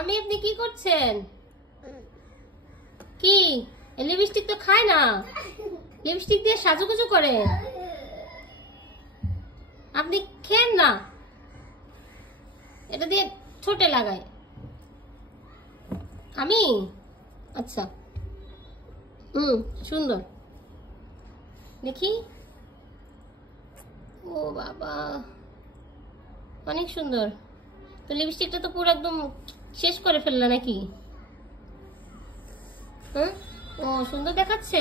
আমি আপনি কি করছেন? কি লিপস্টিক তো খায় না, লিপস্টিক দিয়ে সাজুগুজু করে। আপনি খেন না, এটা দিয়ে ঠোঁটে লাগায়। আমি আচ্ছা সুন্দর দেখি। ও বাবা অনেক সুন্দর। তো লিপস্টিকটা তো পুরো একদম শেষ করে ফেললা নাকি? হ্যাঁ, ও সুন্দর দেখাচ্ছে।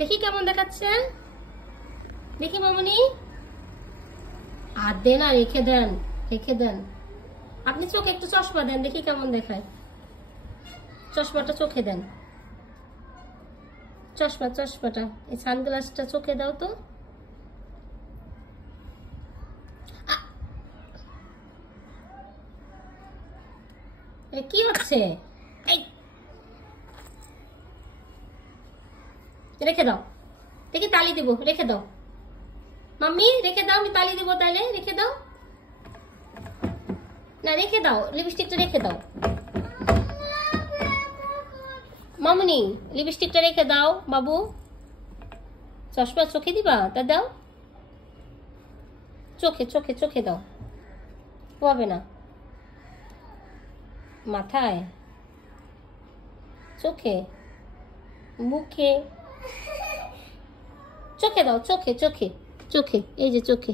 দেখি কেমন দেখাচ্ছে, দেখি মামনি। আর দেন, আর রেখে দেন, রেখে দেন। আপনি চোখে একটু চশমা দেন, দেখি কেমন দেখায়। চশমাটা চোখে দেন, চশমাটা এই সানগ্লাসটা চোখে দাও তো। কি হচ্ছে? এই রেখে দাও, দেখি তালি দিব। রেখে দাও মাম্মি, রেখে দাও, আমি তালি দিব। তাহলে রেখে দাও না, রেখে দাও, লিপস্টিকটা রেখে দাও মামনি, লিপস্টিকটা রেখে দাও বাবু। চশমা চোখে দিবা? তা দাও, চোখে চোখে চোখে দাও। হবে না, মাথায়, চোখে, মুখে, চোখে দাও, চোখে চোখে চোখে, এই যে চোখে,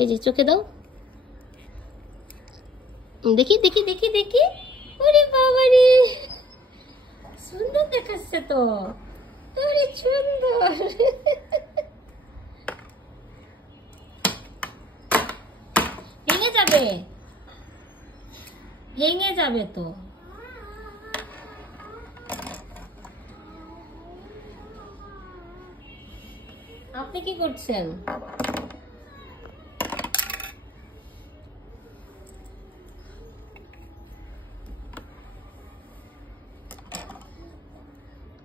এই যে চোখে দাও। দেখি দেখি দেখি দেখি। ওরে বাবা রে, সুন্দর দেখাচ্ছে তো। ওরে সুন্দর। ভেঙে যাবে, ভেঙে যাবে তো। আপনি কি করছেন?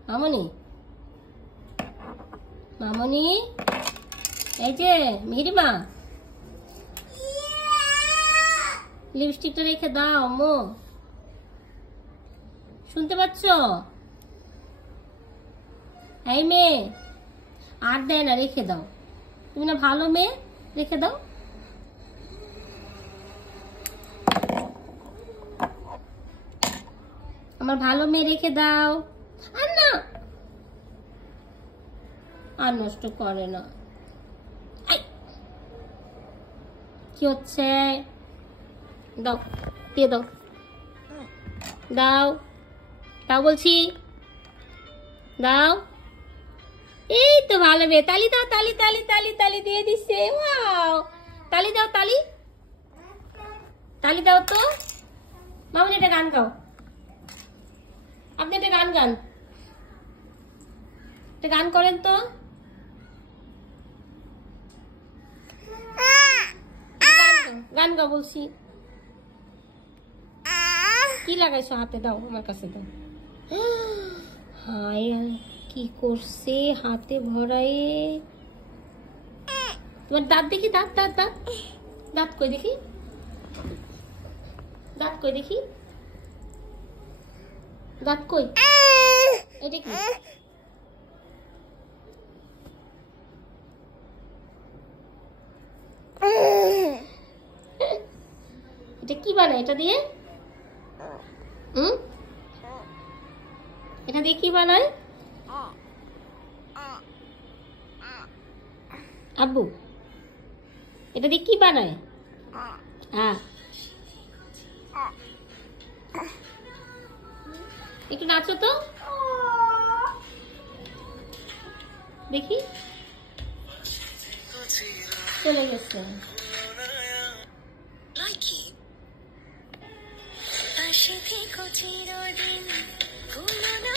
মামনি, মামনি, এই যে মিহিরিমা, লিপস্টিকটা রেখে দাও আম্মু। শুনতে পাচ্ছ? এই মেয়ে, আর দেয় না, রেখে দাও। তুমি না ভালো মেয়ে, রেখে দাও। আমার ভালো মেয়ে, রেখে দাও। আর না, আর নষ্ট করে না। কি হচ্ছে? দাও, দিয়ে দাও, দাও দাও বলছি, দাও। এই তো ভালো মেয়ে। তালি দাও, তালি তালি তালি তালি দিয়ে দিচ্ছে। ওয়াও, তালি দাও, তালি, তালি দাও তো। মামনি একটা গান গাও, আপনি একটা গান গান, একটা গান করেন তো। গান গাও বলছি। কি লাগাইছো হাতে? দাও, আমার কাছে দাও। হায়, কি করছে হাতে ভরায়ে? তোমার দাঁত দেখি, দাঁত দাঁত দাঁত, দাঁত কই দেখি, দাঁত কই দেখি, দাঁত কই? এটা কি? এটা কি বানায়? এটা দিয়ে এটা দিয়ে কি বানায় আব্বু? এটা দিয়ে কি বানায়? একটু নাচো তো দেখি। চলে গেছে। পাশে থেকো চিরদিন, ভুলো না।